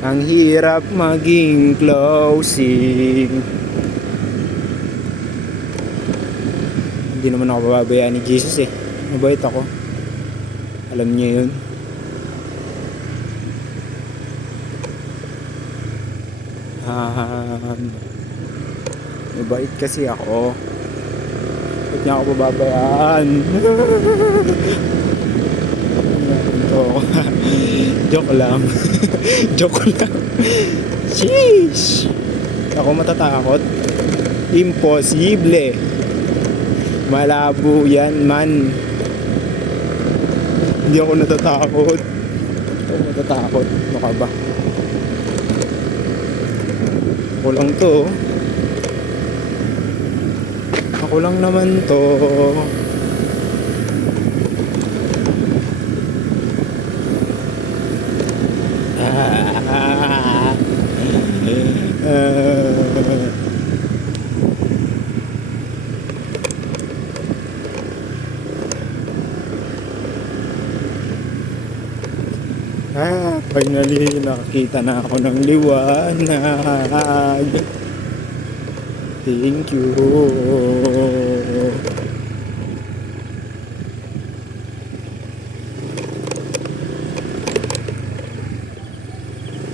Ang hirap maging closing. Hindi naman ako bababayaan ni Jesus eh. Mabait ako. Alam niya yun. Mabait kasi ako. Ba't niya ako bababayaan? Ito. Joke lang. Joke lang. Sheesh. Ako matatakot? Imposible. Malabo yan man. Hindi ako natatakot. Ako matatakot. Ano ka ba? Ako lang to. Ako lang naman to. Finally, nakakita na ako ng liwanag. Thank you.